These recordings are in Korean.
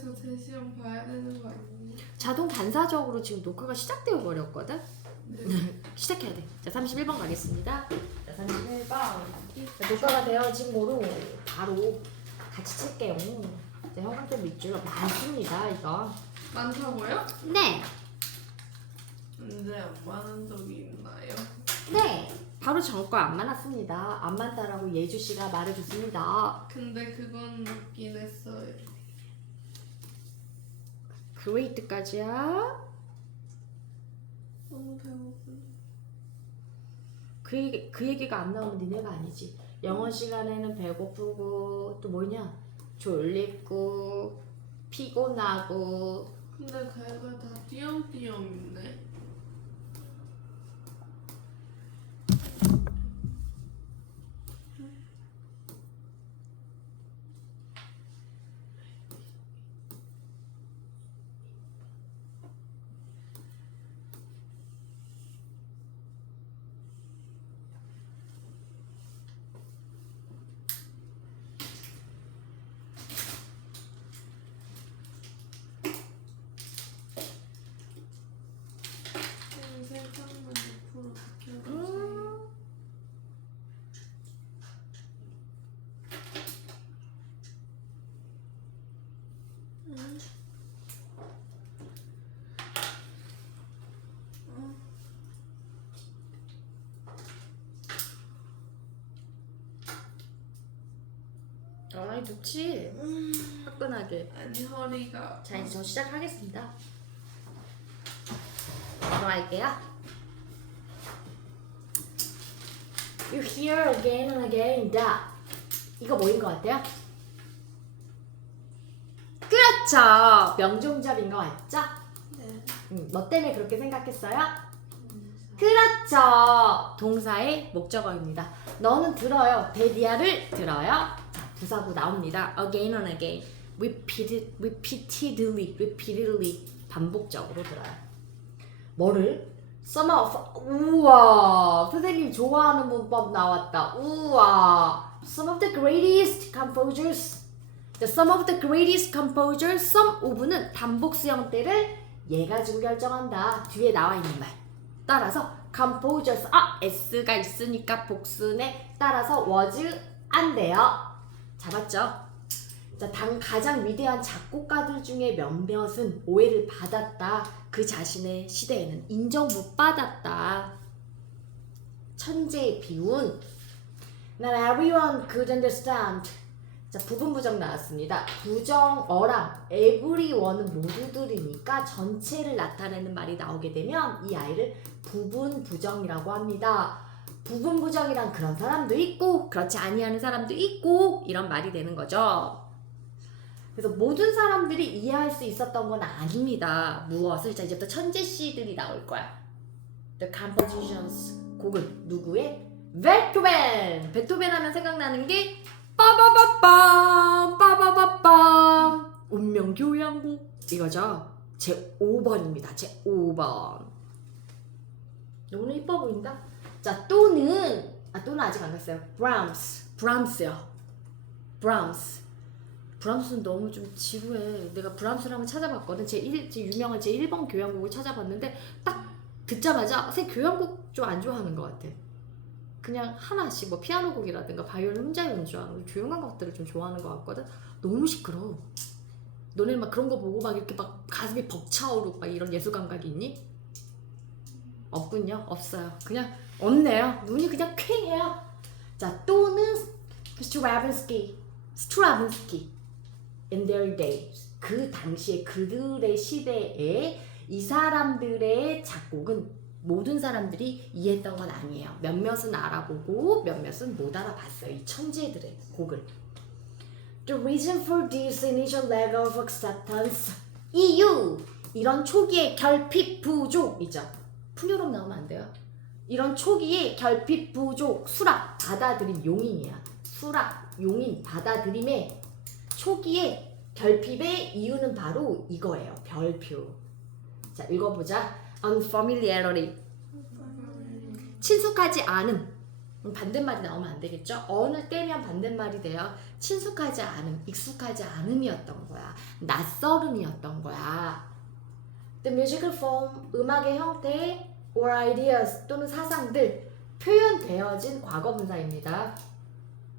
저 제 시험 봐야 되는 거 아니에요? 자동 반사적으로 지금 녹화가 시작되어 버렸거든? 네. 시작해야 돼. 자, 31번 가겠습니다. 자, 31번. 녹화가 되어진 거로 바로 같이 칠게요. 자, 형광펜 밑줄 많습니다, 이거. 많다고요? 네. 근데 안 많은 적이 있나요? 네. 바로 저거 안 많았습니다. 안 많다라고 예주씨가 말해줬습니다. 근데 그건 맞긴 했어요. 그레이트까지야. 너무 배고픈데. 그 얘기가 안 나오면 니네가 아니지. 영어 시간에는 배고프고 또 뭐냐? 졸립고 피곤하고. 근데 걔가 다 띄엄띄엄 있네. 살짝만 옆으로 비켜주세요. 아이 좋지. 화끈하게. 아니 허리가. 자, 이제 저 시작하겠습니다. 들어갈게요. You hear again and again that. 이거 뭐인 것 같아요? 그렇죠. 명종잡인 거 맞죠? 네. 뭐 때문에 그렇게 생각했어요? 그렇죠. 동사의 목적어입니다. 너는 들어요. 데디아를 들어요. 자, 부사구 나옵니다. Again and again. repeatedly. 반복적으로 들어요. 뭐를? Some of. 우와. 선생님 좋아하는 문법 나왔다. 우와. Some of the greatest composers. Some of the greatest composers. Some of는 단복수 형태를 얘 가지고 결정한다. 뒤에 나와 있는 말. 따라서 composers. s가 있으니까 복수네. 따라서 was 안 돼요. 잡았죠? 자, 가장 위대한 작곡가들 중에 몇몇은 오해를 받았다. 그 자신의 시대에는 인정 못 받았다. 천재의 비운. Not everyone could understand. 자, 부분 부정 나왔습니다. 부정어랑 everyone은 모두들이니까 전체를 나타내는 말이 나오게 되면 이 아이를 부분 부정이라고 합니다. 부분 부정이란 그런 사람도 있고 그렇지 아니하는 사람도 있고 이런 말이 되는 거죠. 그래서 모든 사람들이 이해할 수 있었던 건 아닙니다. 무엇을? 자, 이제부터 천재 씨들이 나올 거야. The compositions. 곡은 누구의? 베토벤 하면 생각나는 게 빠바바빰 운명교향곡 이거죠. 제 5번입니다. 제 5번. 너무 이뻐 보인다. 자, 또는 아직 안 갔어요. 브람스요. 브람스는 너무 좀 지루해. 내가 브람스를 한번 찾아봤거든. 제 유명한 제 1번 교향곡을 찾아봤는데 딱 듣자마자 선생님 교향곡 좀 안 좋아하는 것 같아. 그냥 하나씩 뭐 피아노 곡이라든가 바이올린 혼자 연주하는 조용한 것들을 좀 좋아하는 것 같거든. 너무 시끄러워. 너네는 막 그런 거 보고 막 이렇게 막 가슴이 벅차오르고 막 이런 예술 감각이 있니? 없군요. 없어요. 그냥 없네요. 눈이 그냥 퀭해요. 자, 또는 스트라빈스키 in their days. 그 당시에 그들의 시대에 이 사람들의 작곡은 모든 사람들이 이해했던 건 아니에요. 몇몇은 알아보고 몇몇은 못 알아봤어요. 이 천재들의 곡을. The reason for this initial lack of acceptance. 이유. 이런 초기의 결핍 부족이죠. 풍요롭 나오면 안 돼요. 이런 초기의 결핍 부족, 수락, 받아들임, 용인이야. 수락, 용인, 받아들임의 초기의 결핍의 이유는 바로 이거예요. 별표. 자, 읽어보자. Unfamiliarity. 친숙하지 않음. 반대말이 나오면 안 되겠죠? 어느 때면 반대말이 돼요. 친숙하지 않음, 익숙하지 않음이었던 거야. 낯설음이었던 거야. The musical form, 음악의 형태 or ideas 또는 사상들 표현되어진 과거분사입니다.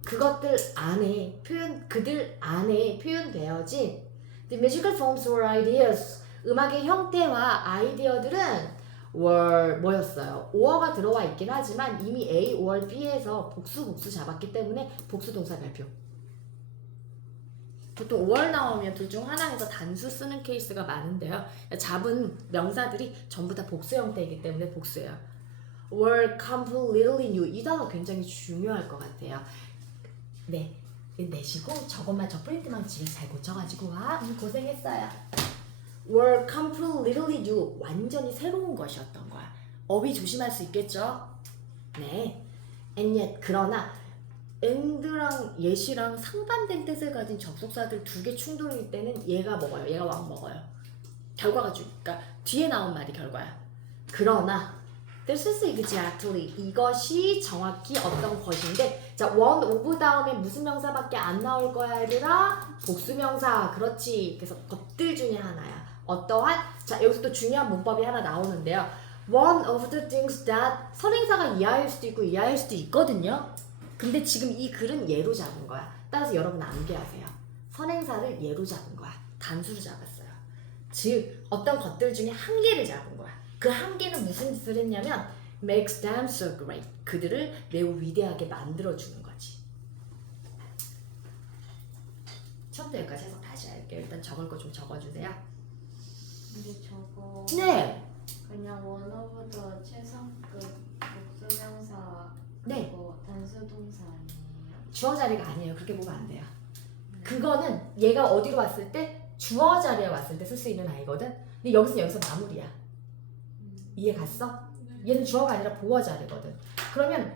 그것들 안에 그들 안에 표현되어진 the musical forms or ideas 음악의 형태와 아이디어들은 were 뭐였어요? or가 들어와 있긴 하지만 이미 A or B에서 복수 잡았기 때문에 복수 동사 발표. 보통 or 나오면 둘 중 하나에서 단수 쓰는 케이스가 많은데요. 잡은 명사들이 전부 다 복수 형태이기 때문에 복수예요. were completely new 이 단어 굉장히 중요할 것 같아요. 네, 내시고 저것만 저 프린트만 집에 잘 고쳐가지고 와. 고생했어요. were completely new 완전히 새로운 것이었던 거야. 어휘 조심할 수 있겠죠? 네. and yet 그러나 and랑 yet이랑 상반된 뜻을 가진 접속사들 두 개 충돌일 때는 얘가 먹어요. 얘가 왕 먹어요. 결과가 그러니까 뒤에 나온 말이 결과야. 그러나 This is exactly 이것이 정확히 어떤 것인데 자 one of 다음에 무슨 명사밖에 안 나올 거야 얘들아? 복수명사 그렇지. 그래서 것들 중에 하나야. 어떠한 자 여기서 또 중요한 문법이 하나 나오는데요. One of the things that 선행사가 이하일 수도 있고 이하일 수도 있거든요. 근데 지금 이 글은 예로 잡은 거야. 따라서 여러분 암기하세요. 선행사를 예로 잡은 거야. 단수로 잡았어요. 즉 어떤 것들 중에 한 개를 잡은 거야. 그 한 개는 무슨 짓을 했냐면 makes them so great. 그들을 매우 위대하게 만들어주는 거지. 처음부터 여기까지 해서 다시 할게요. 일단 적을 거 좀 적어주세요. 근데 저거 네. 그냥 원어부터 최상급 복수명사 네. 그거 단수동사 아니에요? 주어 자리가 아니에요. 그렇게 보면 안 돼요. 그거는 얘가 어디로 왔을 때 주어 자리에 왔을 때 쓸 수 있는 아이거든. 근데 여기서 마무리야. 이해 갔어? 얘는 주어가 아니라 보어 자리거든. 그러면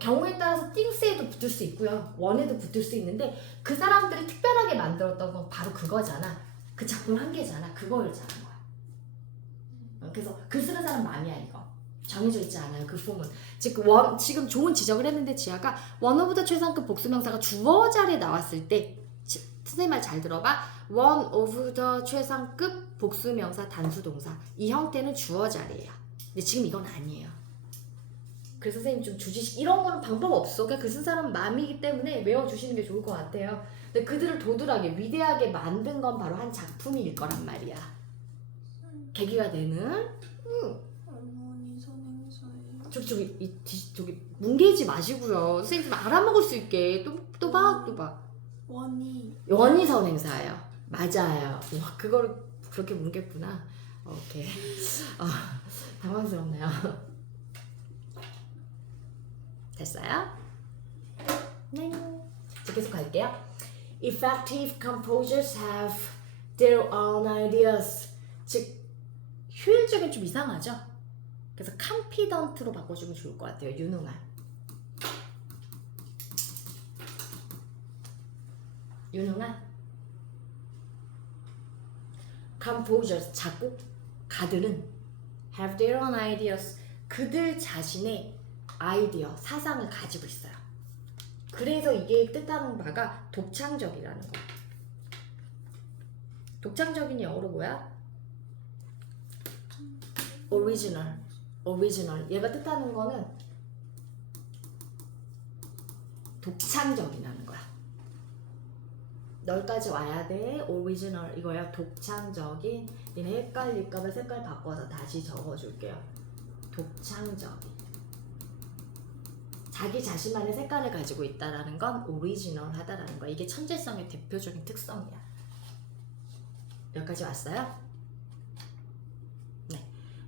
경우에 따라서 things에도 붙을 수 있고요. one에도 붙을 수 있는데 그 사람들이 특별하게 만들었던 건 바로 그거잖아. 그 작품 한 개잖아. 그걸 잡은 거야. 그래서 글 쓰는 사람 마음이야 이거. 정해져 있지 않아요. 그 폼은. 지금 좋은 지적을 했는데 지아가 원어보다 최상급 복수명사가 주어 자리에 나왔을 때 선생님 말 잘 들어봐. one of the 최상급 복수명사 단수동사 이 형태는 주어 자리예요. 근데 지금 이건 아니에요. 그래서 선생님 좀 주지식 이런 거는 방법 없어. 그냥 글 쓴 사람은 마음이기 때문에 외워주시는 게 좋을 것 같아요. 근데 그들을 도드하게 위대하게 만든 건 바로 한 작품일 거란 말이야. 계기가 되는 어머니 선행사예요. 저기 뭉개지 마시고요. 선생님 좀 알아먹을 수 있게 또 봐. 원이 선행사예요. 맞아요. 와 그거를 그렇게 뭉갰구나. 오케이. 당황스럽네요. 됐어요? 네. 자, 계속 갈게요. Effective composers have their own ideas. 즉 효율적인 좀 이상하죠? 그래서 confident로 바꿔주면 좋을 것 같아요. 유능한. composers 작곡가들은 have their own ideas 그들 자신의 아이디어 사상을 가지고 있어요. 그래서 이게 뜻하는 바가 독창적이라는 거. 독창적인 영어로 뭐야? original 얘가 뜻하는 거는 독창적이라는 거야. 너까지 와야 돼. original 이거야. 독창적인. 얘네 헷갈릴까봐 색깔 바꿔서 다시 적어줄게요. 독창적인. 자기 자신만의 색깔을 가지고 있다라는 건 오리지널하다라는 거야. 이게 천재성의 대표적인 특성이야. 여기까지 왔어요? 네.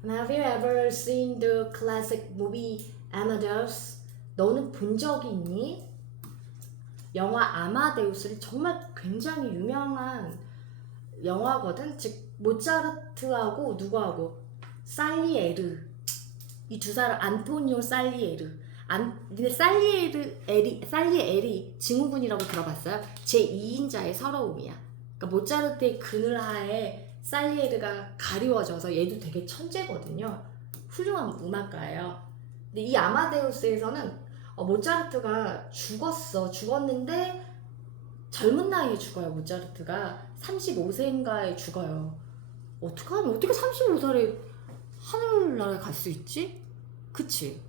And have you ever seen the classic movie Amadeus? 너는 본 적이 있니? 영화 아마데우스를 정말 굉장히 유명한 영화거든. 즉 모차르트하고 누구하고 살리에르 이 두 사람 안토니오 살리에르 근데 살리에리 증후군이라고 들어봤어요? 제2인자의 서러움이야. 그러니까 모차르트의 그늘하에 살리에르가 가리워져서 얘도 되게 천재거든요. 훌륭한 음악가예요. 근데 이 아마데우스에서는 모차르트가 죽었는데 젊은 나이에 죽어요. 모차르트가 35세인가에 죽어요. 어떡하면 어떻게 35살에 하늘나라에 갈 수 있지? 그치?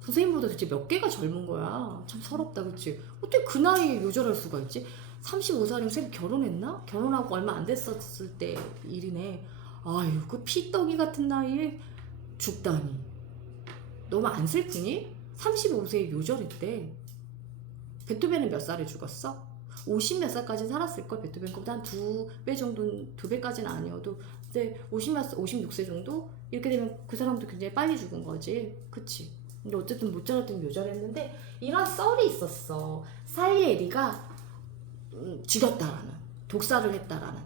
선생님보다 도대체 몇 개가 젊은 거야. 참 서럽다, 그치? 어떻게 그 나이에 요절할 수가 있지? 35살이면 쌤 결혼했나? 결혼하고 얼마 안 됐었을 때 일이네. 아유, 그 피떡이 같은 나이에 죽다니. 너무 안 슬프니? 35세에 요절했대. 베토벤은 몇 살에 죽었어? 50 몇 살까지 살았을걸. 베토벤 거보다 한 2배 정도는, 2배까지는 아니어도 이제 56세 정도? 이렇게 되면 그 사람도 굉장히 빨리 죽은 거지. 그치? 근데 어쨌든 모차르트는 요절했는데 이런 썰이 있었어. 살리에리가 죽였다라는, 독살을 했다라는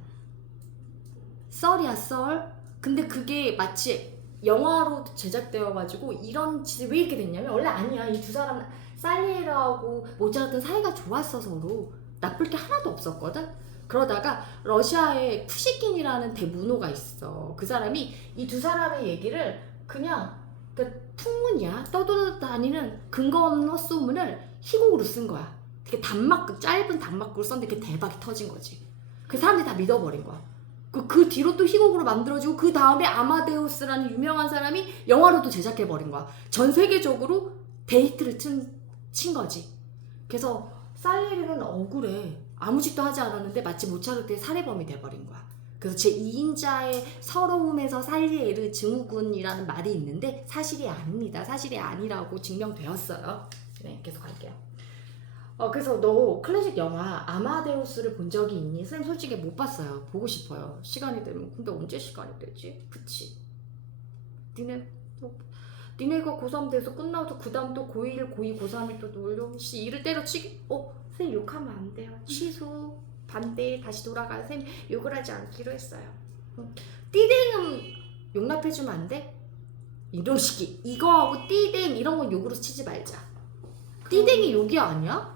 썰이야, 썰. 근데 그게 마치 영화로 제작되어가지고 이런 짓이 왜 이렇게 됐냐면, 원래 아니야. 이 두 사람, 살리에리하고 모차르트는 사이가 좋았어. 서로 나쁠 게 하나도 없었거든. 그러다가 러시아에 푸시킨이라는 대문호가 있어. 그 사람이 이 두 사람의 얘기를 그냥 풍문이야, 떠돌아다니는 근거 없는 헛소문을 희곡으로 쓴 거야. 되게 짧은 단막극을 썼는데 그게 대박이 터진 거지. 그 사람들이 다 믿어버린 거야. 그 뒤로 또 희곡으로 만들어지고, 그 다음에 아마데우스라는 유명한 사람이 영화로도 제작해버린 거야. 전 세계적으로 데이트를 친 거지. 그래서 살리에리는 억울해. 아무 짓도 하지 않았는데 마치 모차르트의 살해범이 돼버린 거야. 그래서 제2인자의 서러움에서 살리에르 증후군이라는 말이 있는데 사실이 아닙니다. 사실이 아니라고 증명되었어요. 네, 계속 갈게요. 그래서 너 클래식 영화 아마데우스를 본 적이 있니? 선생님 솔직히 못 봤어요. 보고 싶어요. 시간이 되면. 근데 언제 시간이 되지? 그치? 니네가 고3 돼서 끝나도 그 다음 또 고1, 고2, 고3이 또 놀려. 이를 때려치기? 선생님 욕하면 안 돼요. 취소, 반대, 다시 돌아가. 선생님 욕을 하지 않기로 했어요. 띠댕은 용납해주면 안 돼? 이런 식이 이거하고 띠댕 이런 건 욕으로 치지 말자. 띠댕이 욕이 아니야?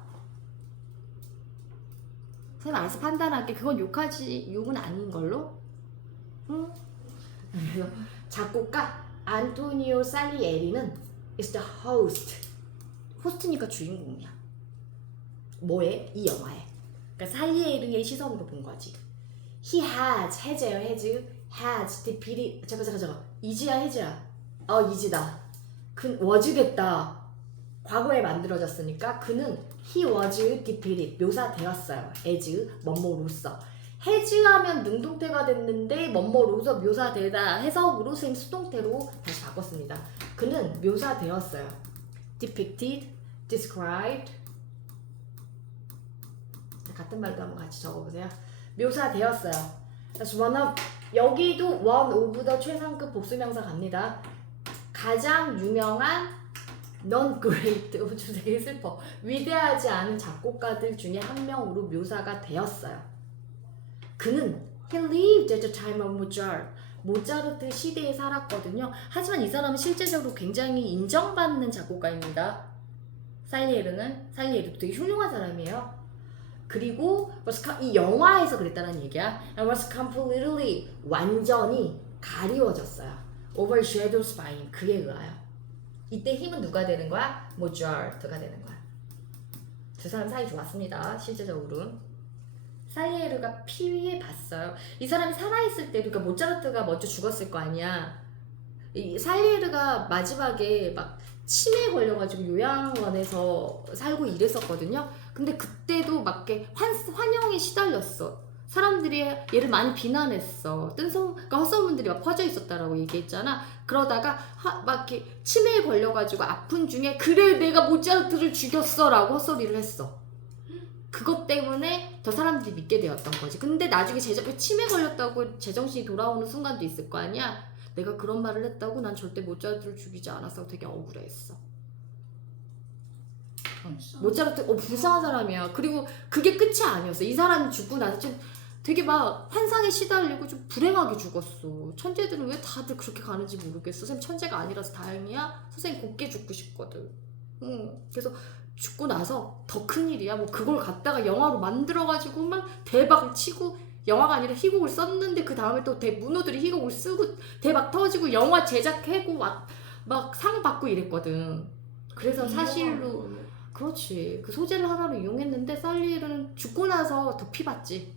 선생님 알아서 판단할게. 그건 욕은 아닌 걸로. 응? 그래서 작곡가 안토니오 살리에리는 is the host. 호스트니까 주인공이야. 뭐에? 이 영화에. 그러니까 살리에르의 시선으로 본 거지. He has defeated. 잠깐. 이지야, 해지야. 이지다. was겠다. 과거에 만들어졌으니까 그는 he was defeated. 묘사되었어요. as 뭐뭐로서. has 하면 능동태가 됐는데 뭐뭐로서 묘사되다 해석으로 선생님 수동태로 다시 바꿨습니다. 그는 묘사되었어요. depicted, described. 같은 말도 한번 같이 적어보세요. 묘사되었어요. 그래서 여기도 one of the 최상급 복수명사 갑니다. 가장 유명한 non great, 되게 슬퍼. 위대하지 않은 작곡가들 중에 한 명으로 묘사가 되었어요. 그는 he lived at the time of Mozart. 모차르트 시대에 살았거든요. 하지만 이 사람은 실제적으로 굉장히 인정받는 작곡가입니다. 살리에르도 되게 훌륭한 사람이에요. 그리고 이 영화에서 그랬다는 얘기야. And was completely, 완전히 가리워졌어요. Overshadowed by, 그에 의하여. 이때 힘은 누가 되는 거야? 모차르트가 되는 거야. 두 사람 사이 좋았습니다. 실제적으로. 살리에르가 피해 봤어요. 이 사람이 살아있을 때, 그러니까 모차르트가 먼저 죽었을 거 아니야. 이 살리에르가 마지막에 막 치매에 걸려가지고 요양원에서 살고 이랬었거든요. 근데 그때도 막 환영에 시달렸어. 사람들이 얘를 많이 비난했어. 그러니까 헛소문들이 막 퍼져 있었다라고 얘기했잖아. 그러다가 막 이렇게 치매에 걸려가지고 아픈 중에 그래 내가 모차르트를 죽였어라고 헛소리를 했어. 그것 때문에 더 사람들이 믿게 되었던 거지. 근데 나중에 치매 걸렸다고 제정신이 돌아오는 순간도 있을 거 아니야. 내가 그런 말을 했다고 난 절대 모차르트를 죽이지 않았어. 되게 억울해했어. 모차르트 불쌍한 사람이야. 그리고 그게 끝이 아니었어. 이 사람이 죽고 나서 좀 되게 막 환상에 시달리고 좀 불행하게 죽었어. 천재들은 왜 다들 그렇게 가는지 모르겠어. 선생님 천재가 아니라서 다행이야. 선생님 곱게 죽고 싶거든. 그래서 죽고 나서 더 큰일이야. 뭐 그걸 갖다가 영화로 만들어가지고 막 대박을 치고, 영화가 아니라 희곡을 썼는데 그 다음에 또 문호들이 희곡을 쓰고 대박 터지고 영화 제작하고 막 상 받고 이랬거든. 그래서 사실로 그렇지. 그 소재를 하나로 이용했는데 살리에르는 죽고 나서 더 피봤지.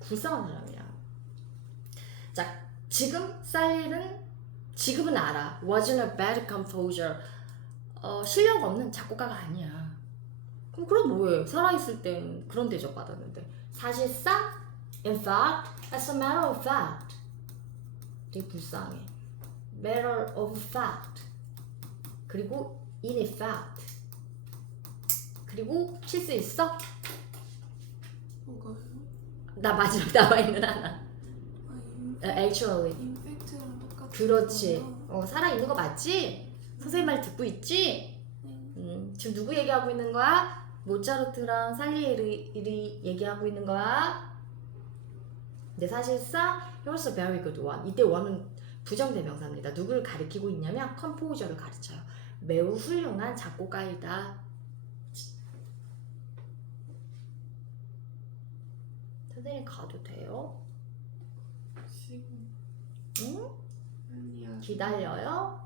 불쌍한 사람이야. 자, 지금 살리에르는 지금은 알아. Wasn't a bad composer. 실력 없는 작곡가가 아니야. 그럼 뭐해? 살아있을 땐 그런 대접 받았는데. 사실상, in fact, as a matter of fact. 되게 불쌍해. Matter of fact. 그리고 in effect. 그리고 실수 있어? 뭐가요? 나 마지막 나와 있는 하나. 아, Actually. 임팩트랑 똑같은 그렇지. 거예요? 살아있는 거 맞지? 선생님 말 듣고 있지? 네. 지금 누구 얘기하고 있는 거야? 모차르트랑 살리에리 얘기하고 있는 거야? 근데 사실상 he was a very good one. 이때 one은 부정대명사입니다. 누구를 가리키고 있냐면 컴포저를 가르쳐요. 매우 훌륭한 작곡가이다. 선생님 가도 돼요? 지금 응? 아니야. 기다려요?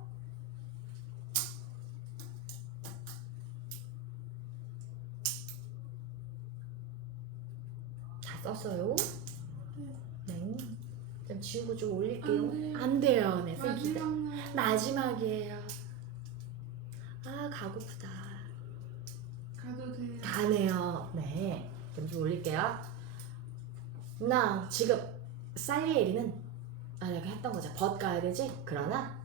다 썼어요? 네. 좀 지우고 좀 올릴게요. 안 돼요. 안 돼요. 네, 쌤 기다. 마지막 마지막이에요. 아, 가고프다. 가도 돼요. 가네요. 네. 좀 올릴게요. 나 지금 살리에리는 내가 했던 거죠. 벗 가야 되지? 그러나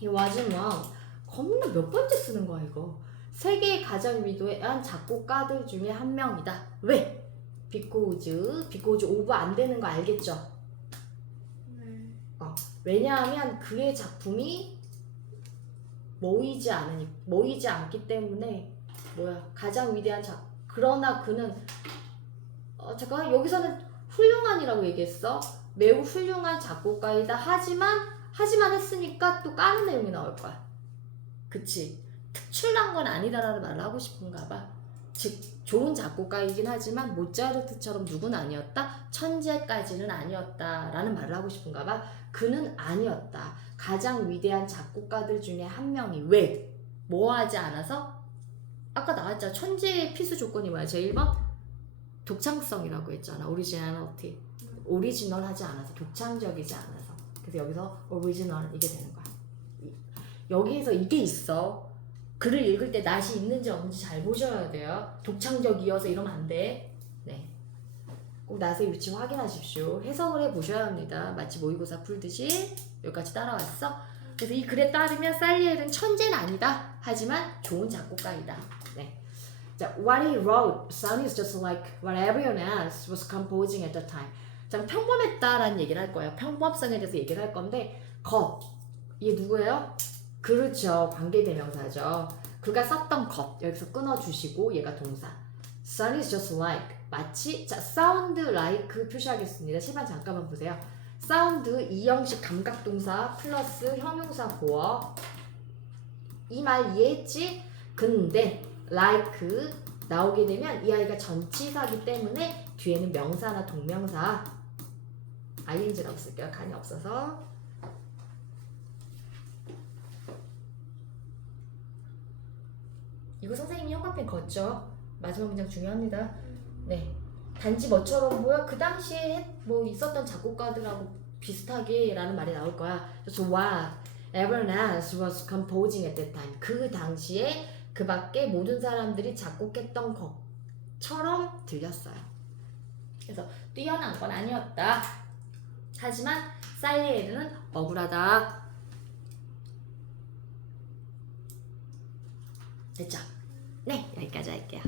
he wasn't wrong. 겁나 몇 번째 쓰는 거야 이거. 세계의 가장 위대한 작곡가들 중에 한 명이다. 왜? because 오브 안 되는 거 알겠죠? 네. 왜냐하면 그의 작품이 모이지 않기 때문에 가장 위대한 그러나 그는 잠깐 여기서는 훌륭한이라고 얘기했어. 매우 훌륭한 작곡가이다. 하지만 했으니까 또 까는 내용이 나올 거야. 그치? 특출난 건 아니다라는 말을 하고 싶은가 봐. 즉 좋은 작곡가이긴 하지만 모차르트처럼 누군 아니었다. 천재까지는 아니었다라는 말을 하고 싶은가 봐. 그는 아니었다. 가장 위대한 작곡가들 중에 한 명이 왜? 뭐 하지 않아서? 아까 나왔잖아. 천재의 필수 조건이 뭐야? 제 1번? 독창성이라고 했잖아. 오리지널리티. 오리지널하지 않아서, 독창적이지 않아서. 그래서 여기서 오리지널 이게 되는 거야. 여기에서 이게 있어. 글을 읽을 때 낫이 있는지 없는지 잘 보셔야 돼요. 독창적이어서 이러면 안 돼. 네. 꼭 낫의 위치 확인하십시오. 해석을 해보셔야 합니다. 마치 모의고사 풀듯이. 여기까지 따라왔어? 그래서 이 글에 따르면 살리에르는 천재는 아니다. 하지만 좋은 작곡가이다. 네. 자, what he wrote sounds just like what everyone else was composing at the time. 자, 평범했다라는 얘기를 할 거예요. 평범성에 대해서 얘기를 할 건데 이게 누구예요? 그렇죠. 관계대명사죠. 그가 썼던 것 여기서 끊어주시고 얘가 동사. sounds just like 마치 자, sound like 표시하겠습니다. 시간 잠깐만 보세요. 사운드 이형식 감각동사 플러스 형용사 보어. 이 말 이해했지? 근데 like 나오게 되면 이 아이가 전치사기 때문에 뒤에는 명사나 동명사 ing라고 쓸게요. 간이 없어서. 이거 선생님이 형광펜 걷죠? 마지막 문장 중요합니다. 네. 단지 뭐처럼 보여? 그 당시에 뭐 있었던 작곡가들하고 비슷하게 라는 말이 나올 거야. 그래서 what everyone else was composing at that time. 그 당시에 그 밖에 모든 사람들이 작곡했던 것처럼 들렸어요. 그래서 뛰어난 건 아니었다. 하지만 살리에르는 억울하다. 됐죠? 네, 여기까지 할게요.